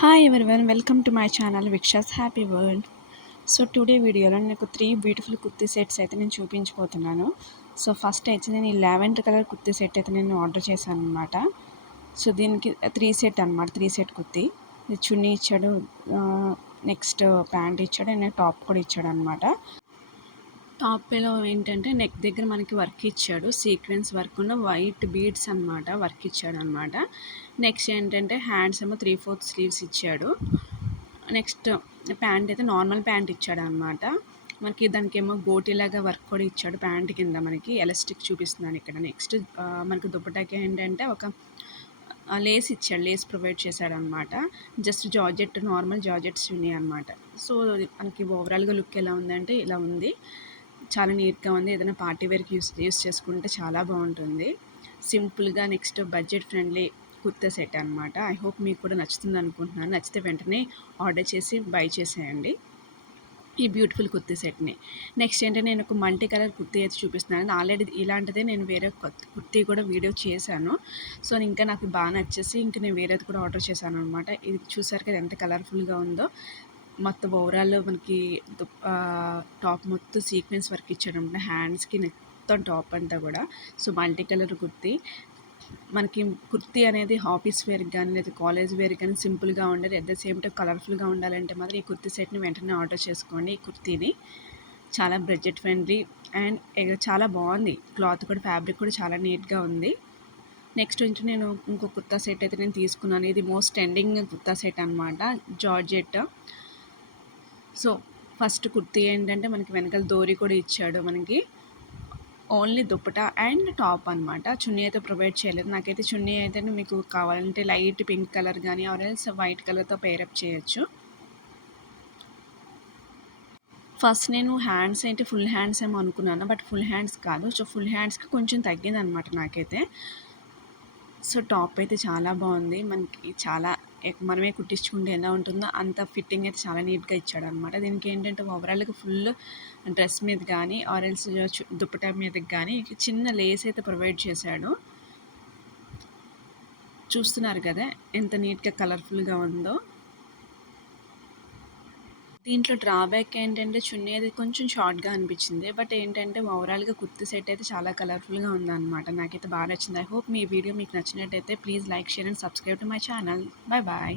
Hi everyone, welcome to my channel విక్షాస్ happy world. So today వీడియోలో నాకు 3 beautiful kurti sets అయితే నేను చూపించబోతున్నాను. సో ఫస్ట్ అయితే నేను ఈ లావెండర్ కలర్ కుర్తీ సెట్ అయితే నేను ఆర్డర్ చేశాను అనమాట. సో దీనికి 3 సెట్ అనమాట, 3 సెట్ కుర్తీ. చున్నీ ఇచ్చాడు, నెక్స్ట్ ప్యాంట్ ఇచ్చాడు, అండ్ టాప్ కూడా ఇచ్చాడు అనమాట. టాప్లో ఏంటంటే నెక్ దగ్గర మనకి వర్క్ ఇచ్చాడు, సీక్వెన్స్ వర్క్ ఉన్న వైట్ బీడ్స్ అనమాట వర్క్ ఇచ్చాడు అనమాట. నెక్స్ట్ ఏంటంటే హ్యాండ్స్ ఏమో 3/4 స్లీవ్స్ ఇచ్చాడు. నెక్స్ట్ ప్యాంట్ అయితే నార్మల్ ప్యాంట్ ఇచ్చాడు అనమాట. మనకి దానికేమో గోటీలాగా వర్క్ కూడా ఇచ్చాడు ప్యాంట్ కింద. మనకి ఎలాస్టిక్ చూపిస్తున్నాను ఇక్కడ. నెక్స్ట్ మనకి దుప్పటాకి ఏంటంటే ఒక లేస్ ఇచ్చాడు, లేస్ ప్రొవైడ్ చేశాడు అనమాట. జస్ట్ జార్జెట్, నార్మల్ జార్జెట్ చున్నీ అనమాట. సో మనకి ఓవరాల్గా లుక్ ఎలా ఉందంటే ఇలా ఉంది, చాలా నీట్గా ఉంది. ఏదైనా పార్టీ వేర్కి యూస్ చేసుకుంటే చాలా బాగుంటుంది, సింపుల్గా. Next budget friendly kurta set అనమాట. ఐ హోప్ మీకు కూడా నచ్చుతుంది అనుకుంటున్నాను. నచ్చితే వెంటనే ఆర్డర్ చేసి బై చేసేయండి ఈ బ్యూటిఫుల్ కుర్తీ సెట్ని. నెక్స్ట్ ఏంటంటే నేను ఒక మల్టీ కలర్ కుర్తీ అయితే చూపిస్తున్నాను. ఆల్రెడీ ఇలాంటిదే నేను వేరే కుర్తీ కూడా వీడియో చేశాను. సో ఇంకా నాకు బాగా నచ్చేసి ఇంకా నేను వేరేది కూడా ఆర్డర్ చేశాను అనమాట. ఇది చూసారు కదా ఎంత కలర్ఫుల్గా ఉందో. మొత్తం ఓవరాల్ మనకి టాప్ మొత్తం సీక్వెన్స్ వర్క్ ఇచ్చాడు అనమాట, హ్యాండ్స్కి మొత్తం టాప్ అంతా కూడా. So multi colour kurti. మనకి కుర్తీ అనేది ఆఫీస్ వేర్కి కానీ లేదా కాలేజ్ వేర్కి కానీ సింపుల్గా ఉండాలి, అట్ ద సేమ్ టైం కలర్ఫుల్గా ఉండాలంటే మాత్రం ఈ కుర్తీ సెట్ని వెంటనే ఆర్డర్ చేసుకోండి. ఈ కుర్తీని చాలా బడ్జెట్ ఫ్రెండ్లీ అండ్ చాలా బాగుంది. క్లాత్ కూడా, ఫ్యాబ్రిక్ కూడా చాలా నీట్గా ఉంది. నెక్స్ట్ వచ్చి నేను ఇంకో కుర్తా సెట్ అయితే నేను తీసుకున్నాను. ఇది మోస్ట్ ట్రెండింగ్ కుర్తా సెట్ అనమాట, జార్జెట్. సో ఫస్ట్ కుర్తీ ఏంటంటే మనకి వెనకాల దోరి కూడా ఇచ్చాడు. మనకి ఓన్లీ దుప్పట అండ్ టాప్ అనమాట. చున్నీ అయితే ప్రొవైడ్ చేయలేదు. నాకైతే చున్నీ అయితే మీకు కావాలంటే లైట్ పింక్ కలర్ కానీ ఆరెల్స్ వైట్ కలర్తో పేరప్ చేయొచ్చు. ఫస్ట్ నేను హ్యాండ్స్ అయితే ఫుల్ హ్యాండ్స్ ఏమో అనుకున్నాను, బట్ ఫుల్ హ్యాండ్స్ కాదు. సో ఫుల్ హ్యాండ్స్కి కొంచెం తగ్గింది అనమాట నాకైతే. సో టాప్ అయితే చాలా బాగుంది. మనకి చాలా మనమే కుట్టించుకుంటే ఎలా ఉంటుందో అంత ఫిట్టింగ్ అయితే చాలా నీట్గా ఇచ్చాడు అనమాట. దీనికి ఏంటంటే ఓవరాల్గా ఫుల్ డ్రెస్ మీద కానీ ఆరెల్స్ దుప్పటా మీదకి కానీ చిన్న లేస్ అయితే ప్రొవైడ్ చేశాడు. చూస్తున్నారు కదా ఎంత నీట్గా కలర్ఫుల్గా ఉందో. దీంట్లో డ్రాబ్యాక్ ఏంటంటే చున్నీ అది కొంచెం షార్ట్గా అనిపించింది, బట్ ఏంటంటే ఓవరాల్గా కుర్తీ సెట్ అయితే చాలా కలర్ఫుల్గా ఉందన్నమాట. నాకైతే బాగా నచ్చింది. ఐ హోప్ మీ వీడియో మీకు నచ్చినట్టయితే please like, share and subscribe to my channel. Bye bye.